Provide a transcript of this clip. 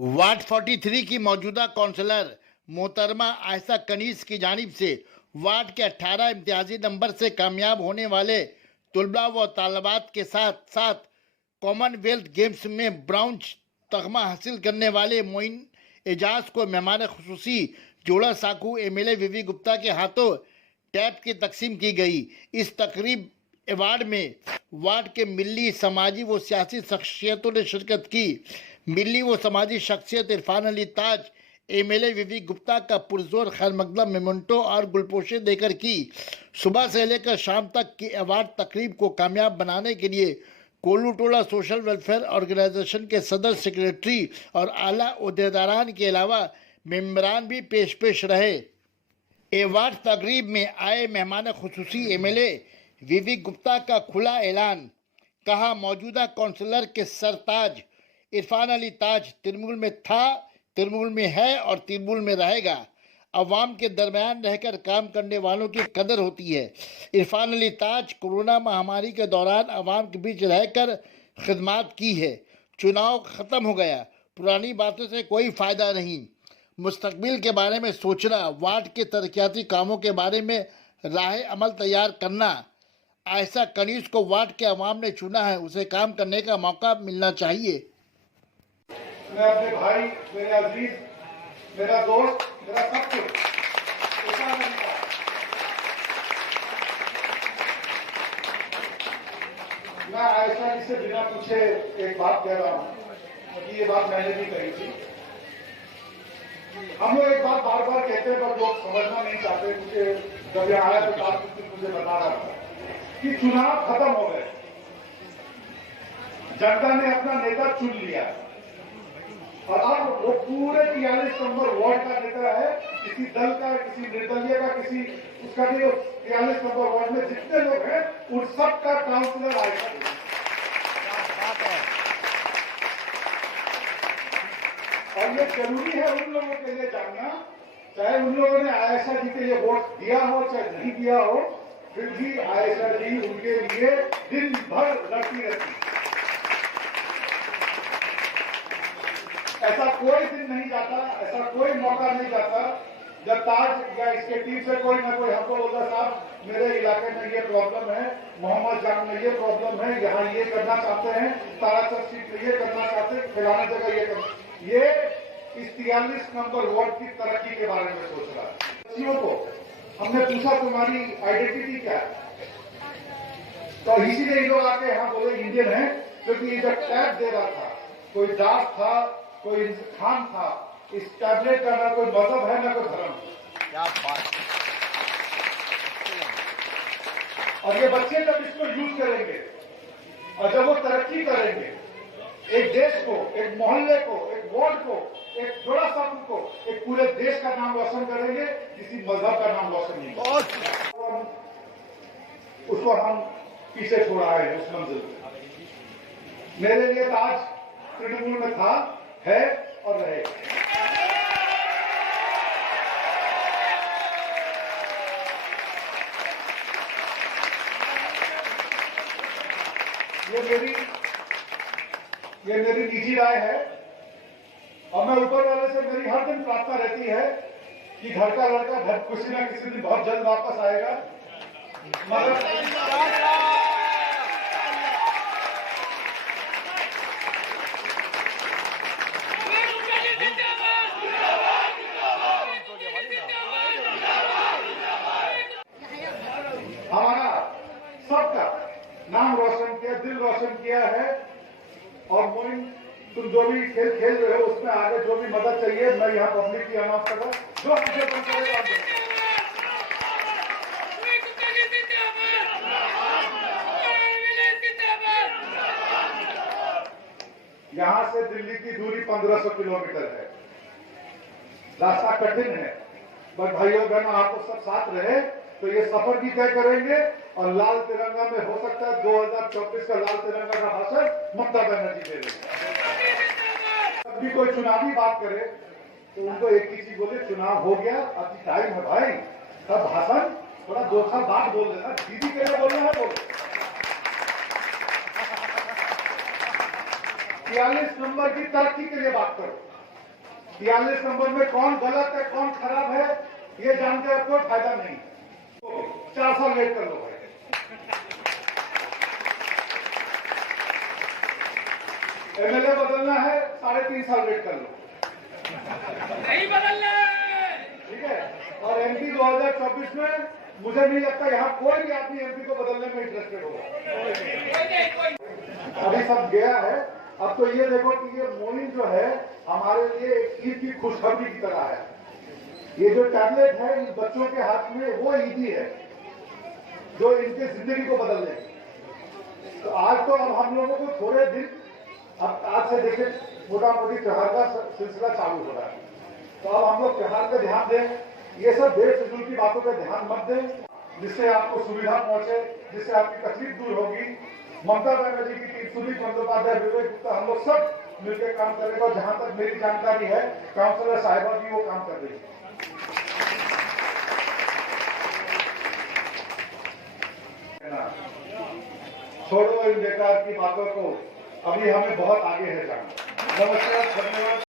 Ward 43 की मौजूदा counsellor मोहतरमा आयशा कनीज की जानिब से वार्ड के 18 इम्तियाजी नंबर से कामयाब होने वाले तलबा व तालबात के साथ साथ कॉमनवेल्थ गेम्स में ब्राउन्ज तगमा हासिल करने वाले मोइन एजाज को मेहमान खुसूसी जोड़ा साकू एमएलए वीवी गुप्ता के हाथों टैब की तकसीम की गई। इस तकरीब अवार्ड में वार्ड के मिली समाजी व सियासी शख्सियतों ने शिरकत की। मिली व समाजी शख्सियत इरफान अली ताज एमएलए वीवी गुप्ता का पुरजोर खैर मकदम मेमेंटो और गुलपोशे देकर की। सुबह से लेकर शाम तक की अवार्ड तकरीब को कामयाब बनाने के लिए कोल्लू टोला सोशल वेलफेयर ऑर्गेनाइजेशन के सदर सेक्रेटरी और आला ओहदेदारान के अलावा मेम्बरान भी पेश रहे। अवार्ड तकरीब में आए मेहमान खुसूसी एमएलए वीवी गुप्ता का खुला ऐलान, कहा मौजूदा काउंसलर के सरताज इरफान अली ताज तृणमूल में था, तृणमूल में है और तृणमूल में रहेगा। अवाम के दरमियान रहकर काम करने वालों की कदर होती है। इरफान अली ताज कोरोना महामारी के दौरान अवाम के बीच रहकर खिदमत की है। चुनाव ख़त्म हो गया, पुरानी बातों से कोई फ़ायदा नहीं। मुस्तकबिल के बारे में सोचना, वार्ड के तरक्याती कामों के बारे में राह अमल तैयार करना। आयशा कनीज को वार्ड के अवाम ने चुना है, उसे काम करने का मौका मिलना चाहिए। मैं अपने भाई, मेरे अजीज, मेरा दोस्त, मेरा सब कुछ मैं आयशा जी से बिना पूछे एक बात कह रहा हूं, क्योंकि ये बात मैंने भी कही थी। हम लोग एक बात बार बार कहते हैं पर लोग समझना नहीं चाहते। मुझे जब यह आया तो बात मुझे बता रहा था कि चुनाव खत्म हो गए, जनता ने अपना नेता चुन लिया और अब वो पूरे 43 नंबर वार्ड का नेता है। किसी दल का, किसी निर्दलीय का, किसी उसका नहीं। 43 नंबर वार्ड में जितने लोग हैं उन सब का काउंसलर आएगा। और ये जरूरी है उन लोगों के लिए जानना, चाहे उन लोगों ने आयशा जी के लिए वोट दिया हो चाहे नहीं दिया हो, फिर भी आयशा जी उनके लिए दिन भर लड़ती रहती। ऐसा कोई दिन नहीं जाता, ऐसा कोई मौका नहीं जाता जब ताज या इसके टीम से कोई ना कोई हमको बोलता साहब मेरे इलाके में ये प्रॉब्लम है, मोहम्मद जान में ये प्रॉब्लम है, यहाँ ये करना चाहते हैं, ताराचक सीट में ये करना चाहते हैं, फलाने जगह ये करना। ये इस 43 नंबर वार्ड की तरक्की के बारे में सोच रहा है। बच्चियों को हमने पूछा तुम्हारी आइडेंटिटी क्या है, तो इसीलिए लोग आके यहाँ बोले इंडियन है, क्योंकि जब टैग दे रहा था कोई दास था, कोई खान था। इस टैबलेट का ना कोई मजहब है ना कोई धर्म। क्या बात। और ये बच्चे जब इसको यूज करेंगे और जब वो तरक्की करेंगे, एक देश को, एक मोहल्ले को, एक वार्ड को, एक जोड़ा साकू को, एक पूरे देश का नाम रोशन करेंगे, किसी मजहब का नाम रोशन नहीं। उसको हम पीछे छोड़ आए हैं उस मंजिल में। मेरे लिए आज तृणमूल में था, है और रहेगा। ये मेरी निजी राय है और मैं ऊपर वाले से मेरी हर दिन प्रार्थना रहती है कि घर का लड़का घर किसी ना किसी दिन बहुत जल्द वापस आएगा। मगर हमारा सबका नाम रोशन किया, दिल रोशन किया है। और मोइन, तुम जो भी खेल खेल रहे हो उसमें आगे जो भी मदद चाहिए मैं यहाँ पब्लिक की अनाउंस कर रहा हूँ। जो मुझे बन करेगा यहाँ से दिल्ली की दूरी 1500 किलोमीटर है। रास्ता कठिन है, पर भाइयों बहनों आप तो सब साथ रहे तो ये सफर भी तय करेंगे। और लाल तिरंगा में हो सकता है 2024 का लाल तिरंगा का भाषण ममता बनर्जी दे रही। जब भी कोई चुनावी बात करे तो उनको एक ही चीज बोले, चुनाव हो गया, अभी टाइम है भाई, तब भाषण थोड़ा 2 साल बाद बोल देना। दीदी के लिए बोलना है बोलो। 43 नंबर की तरक्की के लिए बात करो। 43 नंबर में कौन गलत है कौन खराब है ये जानकर अब कोई फायदा नहीं। 4 साल वेट कर लो भाई। एमएलए बदलना है 3.5 साल वेट कर लो, नहीं बदलना ठीक है। और एमपी 2024 में मुझे नहीं लगता यहाँ कोई भी आदमी एमपी को बदलने में इंटरेस्टेड होगा। अभी सब गया है। अब तो ये देखो कि ये मॉर्निंग जो है हमारे लिए ईद की खुशखबरी की तरह है। ये जो टैबलेट है इन बच्चों के हाथ में वो ईदी है जो इनकी जिंदगी को बदल देगी। तो आज तो अब हम लोगों को थोड़े दिन अब आज से देखें मोटा मोटी त्योहार का सिलसिला चालू हो रहा है। तो अब हम लोग त्योहार पे ध्यान दें, ये सब बेफिजूल की बातों पे ध्यान मत दें जिससे आपको सुविधा पहुंचे, जिससे आपकी तकलीफ दूर होगी। ममता बनर्जी की टीम, सुदीप बंदोपाध्याय, विवेक गुप्ता, हम लोग सब मिलकर काम करेंगे। और जहां तक मेरी जानकारी है काउंसलर साहिबा भी वो काम कर रही है। छोड़ो इन बेकार की बातों को, अभी हमें बहुत आगे है जाना। नमस्कार, धन्यवाद।